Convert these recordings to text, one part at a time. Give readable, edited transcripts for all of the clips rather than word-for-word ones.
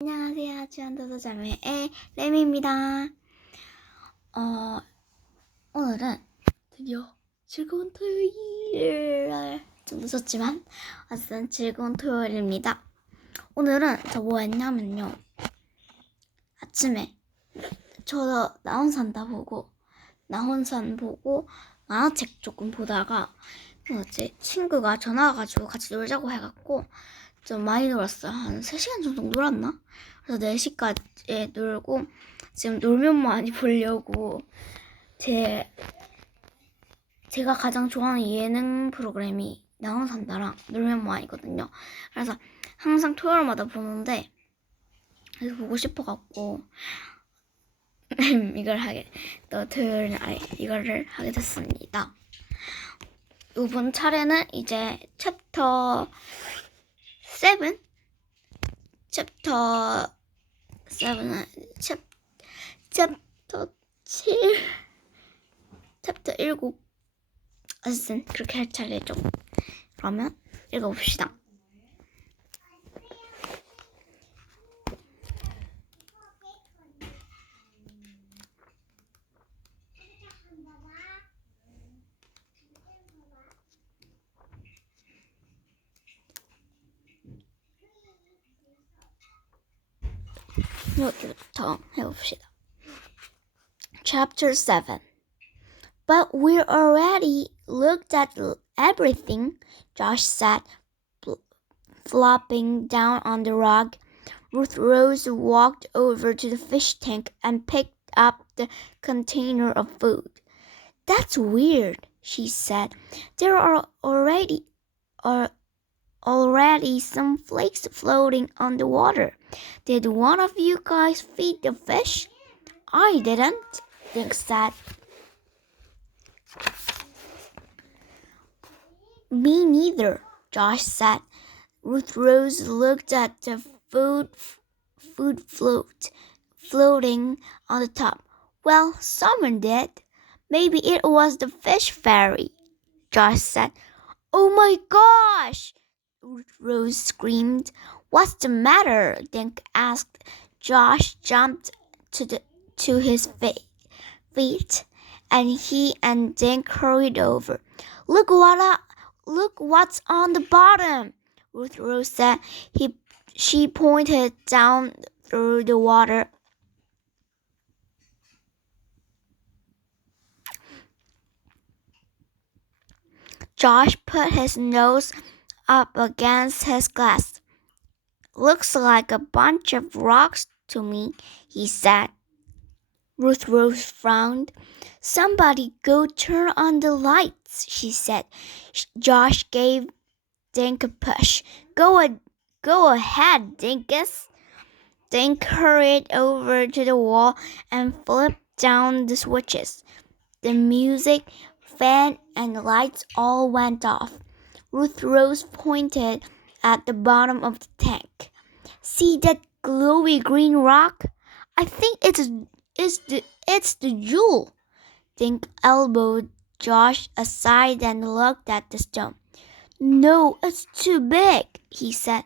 안녕하세요. 주한도서 자매의 램입니다. 오늘은 드디어 즐거운 토요일. 좀 늦었지만 어쨌든 즐거운 토요일입니다. 오늘은 저 뭐 했냐면요. 아침에 저 나훈산 보고 만화책 조금 보다가 친구가 전화 와가지고 같이 놀자고 해갖고 좀 많이 놀았어요. 한 3시간 정도 놀았나? 그래서 4시까지 놀고 지금 놀면 많이 보려고 제가 가장 좋아하는 예능 프로그램이 나훈산다랑 놀면 뭐하니거든요. 그래서 항상 토요일마다 보는데 그래서 보고 싶어갖고 이거를 하게 됐습니다. 이번 차례는 이제 챕터 7은 챕터 7은 챕터 7 챕터 7 어쨌든 그렇게 할 차례죠. 그러면 읽어봅시다. 여기부터 해봅시다. Chapter 7. But we already looked at everything, Josh said, flopping down on the rug. Ruth Rose walked over to the fish tank and picked up the container of food. That's weird, she said. There are already some flakes floating on the water. Did one of you guys feed the fish? I didn't, Dick said. Me neither, Josh said. Ruth Rose looked at the food floating on the top. Well, someone did. Maybe it was the fish fairy, Josh said. Oh my gosh! Ruth Rose screamed. What's the matter? Dink asked. Josh jumped to his feet, and he and Dink hurried over. Look what's on the bottom, Ruth Rose said. She pointed down through the water. Josh put his nose up against his glass. Looks like a bunch of rocks to me, he said. Ruth Rose frowned. Somebody go turn on the lights, she said. Josh gave Dink a push. Go ahead, Dinkus. Dink hurried over to the wall and flipped down the switches. The music, fan, and lights all went off. Ruth Rose pointed at the bottom of the tank. See that glowy green rock? I think it's the jewel. Dink elbowed Josh aside and looked at the stone. No, it's too big, he said.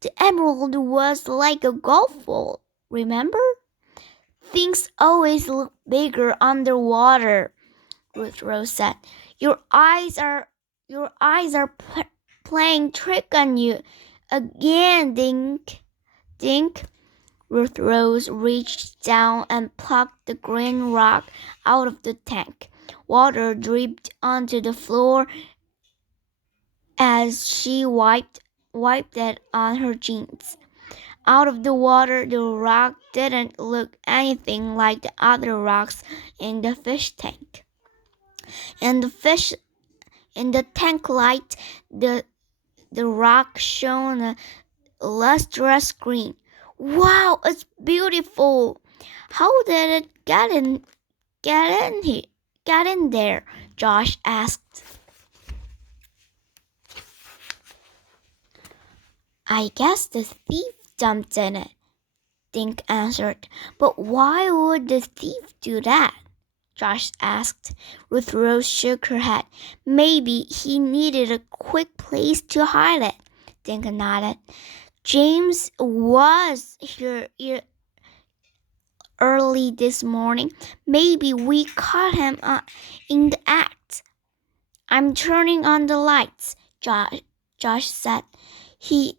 The emerald was like a golf ball, remember? Things always look bigger underwater, Ruth Rose said. Your eyes are playing trick on you again, Dink. Ruth Rose reached down and plucked the green rock out of the tank. Water dripped onto the floor as she wiped it on her jeans. Out of the water, the rock didn't look anything like the other rocks in the fish tank. In the tank light, the rock shone a lustrous green. Wow, it's beautiful. How did it get in there? Josh asked. I guess the thief dumped in it, Dink answered. But why would the thief do that? Josh asked. Ruth Rose shook her head. Maybe he needed a quick place to hide it, Dink nodded. James was here early this morning. Maybe we caught him in the act. I'm turning on the lights, Josh said. He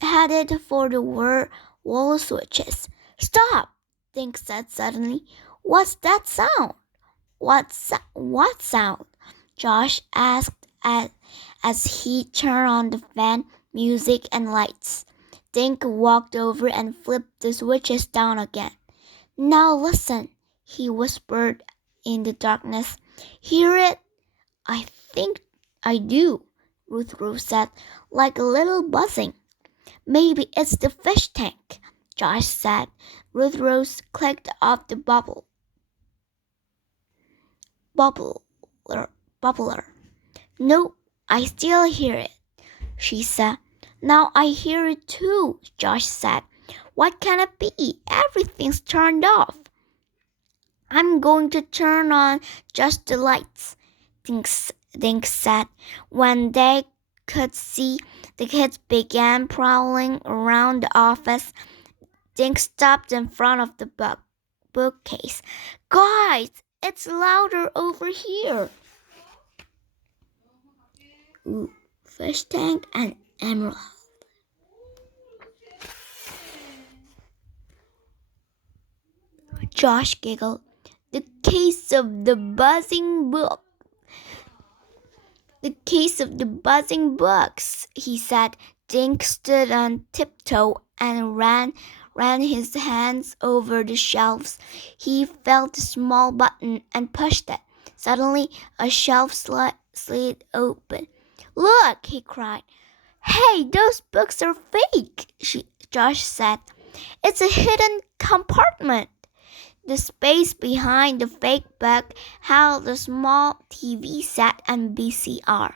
headed for the wall switches. Stop, Dink said suddenly. What's that sound? What sound? Josh asked as he turned on the fan, music, and lights. Dink walked over and flipped the switches down again. Now listen, he whispered in the darkness. Hear it? I think I do, Ruth Rose said, like a little buzzing. Maybe it's the fish tank, Josh said. Ruth Rose clicked off the bubbler. Nope, I still hear it, she said. Now I hear it too, Josh said. What can it be? Everything's turned off. I'm going to turn on just the lights, Dink said. When they could see, the kids began prowling around the office. Dink stopped in front of the bookcase. Guys, it's louder over here. Ooh, fish tank and emerald. Josh giggled. The case of the buzzing books, he said. Dink stood on tiptoe and ran his hands over the shelves. He felt a small button and pushed it. Suddenly, a shelf slid open. Look, he cried. Hey, those books are fake, Josh said. It's a hidden compartment. The space behind the fake book held a small TV set and VCR.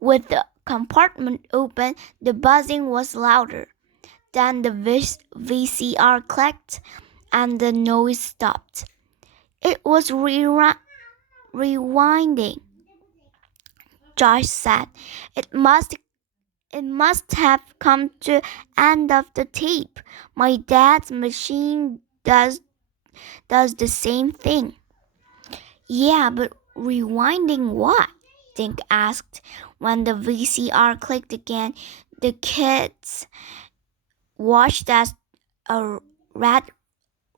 With the compartment open, the buzzing was louder. Then the VCR clicked and the noise stopped. It was rewinding, Josh said. It must have come to end of the tape. My dad's machine does the same thing. Yeah, but rewinding what? Dink asked. When the VCR clicked again, the kids watched as a red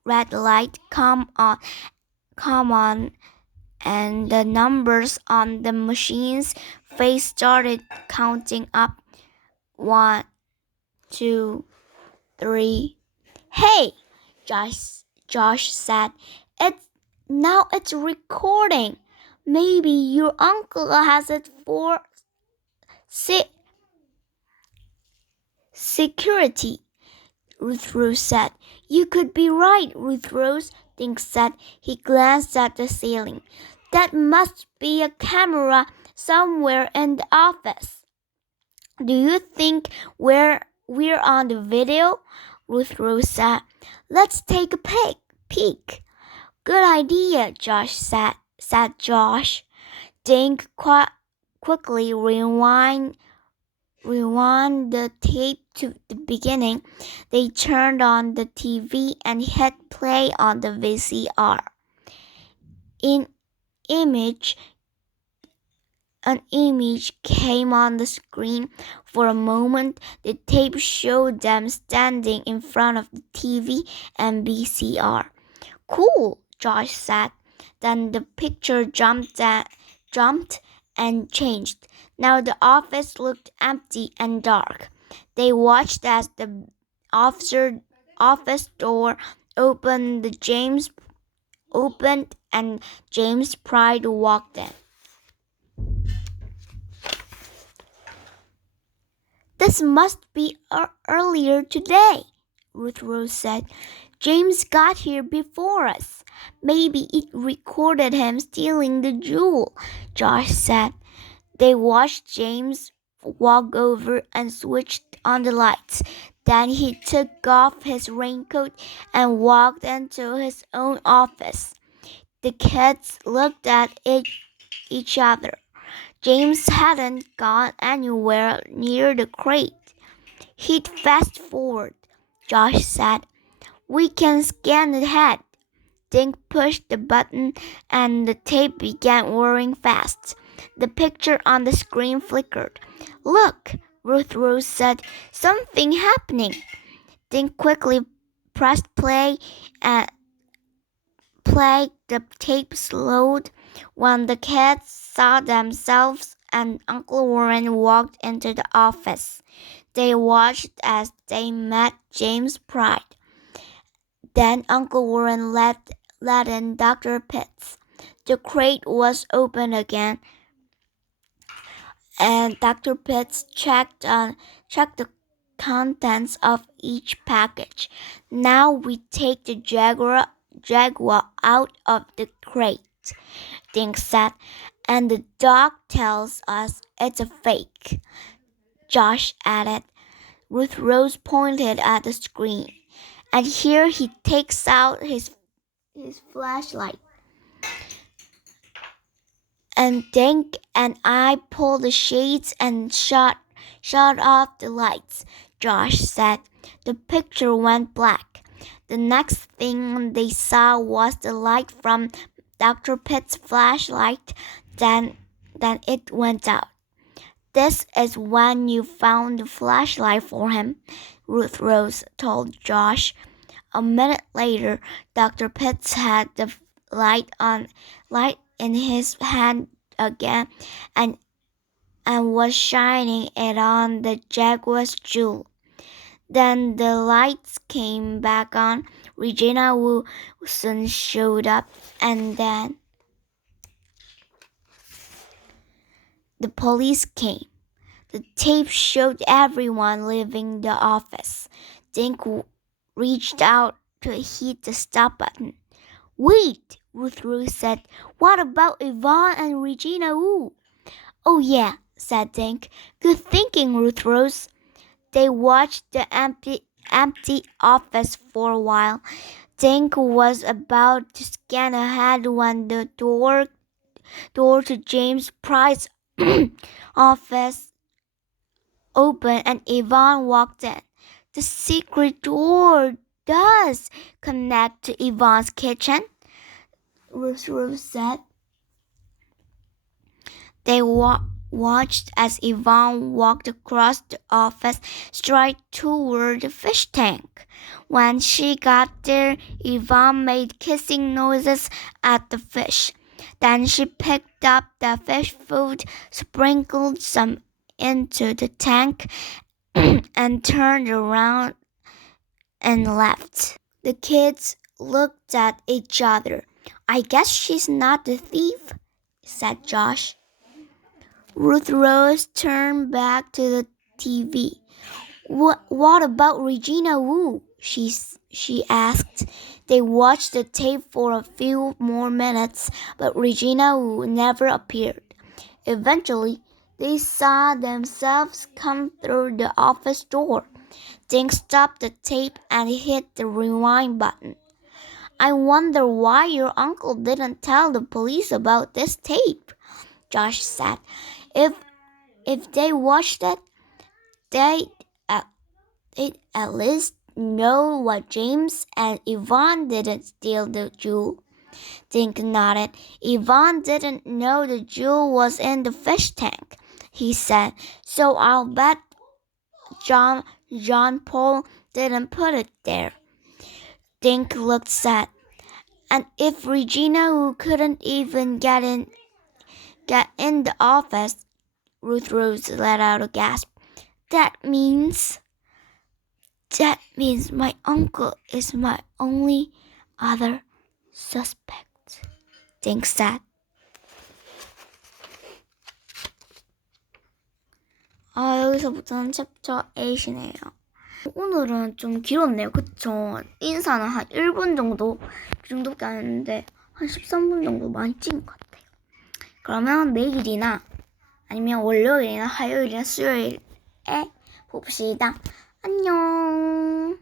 light come on, and the numbers on the machine's face started counting up. 1, 2, 3. Hey, Josh said. It's recording. Maybe your uncle has it for security, Ruth Rose said. You could be right, Ruth Rose, Dink said. He glanced at the ceiling. That must be a camera somewhere in the office. Do you think we're on the video? Ruth Rose said. Let's take a peek. Good idea, Josh said Josh. Dink quickly rewind the tape to the beginning. They turned on the TV and hit play on the VCR. An image came on the screen. For a moment, the tape showed them standing in front of the TV and VCR. Cool, Josh said. Then the picture jumped and changed. Now the office looked empty and dark. They watched as the office door opened and James Pride walked in. This must be earlier today, Ruth Rose said. James got here before us. Maybe it recorded him stealing the jewel, Josh said. They watched James walk over and switched on the lights. Then he took off his raincoat and walked into his own office. The kids looked at each other. James hadn't gone anywhere near the crate. Hit fast forward, Josh said. We can scan ahead. Dink pushed the button and the tape began whirring fast. The picture on the screen flickered. Look, Ruth Rose said, something happening. Dink quickly pressed play and the tape slowed. When the kids saw themselves and Uncle Warren walked into the office, they watched as they met James Pride. Then Uncle Warren let in Dr. Pitts. The crate was open again, and Dr. Pitts checked the contents of each package. Now we take the jaguar out of the crate, Dink said, and the dog tells us it's a fake. Josh added. Ruth Rose pointed at the screen, and here he takes out his flashlight. And Dink and I pulled the shades and shut off the lights, Josh said. The picture went black. The next thing they saw was the light from Dr. Pitt's flashlight. Then it went out. This is when you found the flashlight for him, Ruth Rose told Josh. A minute later, Dr. Pitts had the light in his hand again and was shining it on the jaguar's jewel. Then the lights came back on. Regina Wilson showed up, and then the police came. The tape showed everyone leaving the office. Dink reached out to hit the stop button. Wait, Ruth Rose said. What about Yvonne and Regina Wu? Oh yeah, said Dink. Good thinking, Ruth Rose. They watched the empty office for a while. Dink was about to scan ahead when the door to James Price's office opened and Yvonne walked in. The secret door does connect to Yvonne's kitchen, Ruth Rose said. They watched as Yvonne walked across the office straight toward the fish tank. When she got there, Yvonne made kissing noises at the fish. Then she picked up the fish food, sprinkled some into the tank, and turned around and left. The kids looked at each other. I guess she's not the thief, said Josh. Ruth Rose turned back to the TV. What about Regina Wu? She asked. They watched the tape for a few more minutes, but Regina Wu never appeared. Eventually, they saw themselves come through the office door. Dink stopped the tape and hit the rewind button. I wonder why your uncle didn't tell the police about this tape, Josh said. If they watched it, they'd at least know what James and Yvonne didn't steal the jewel. Dink nodded. Yvonne didn't know the jewel was in the fish tank, he said. So I'll bet John Paul didn't put it there. Dink looked sad. And if Regina, who couldn't even get in the office, Ruth Rose let out a gasp. That means my uncle is my only other suspect, Dink said. 여기서부터는 챕터 8이네요. 오늘은 좀 길었네요. 그쵸? 인사는 한 1분 정도 그 정도밖에 안 했는데 한 13분 정도 많이 찍은 것 같아요. 그러면 내일이나 아니면 월요일이나 화요일이나 수요일에 봅시다. 안녕.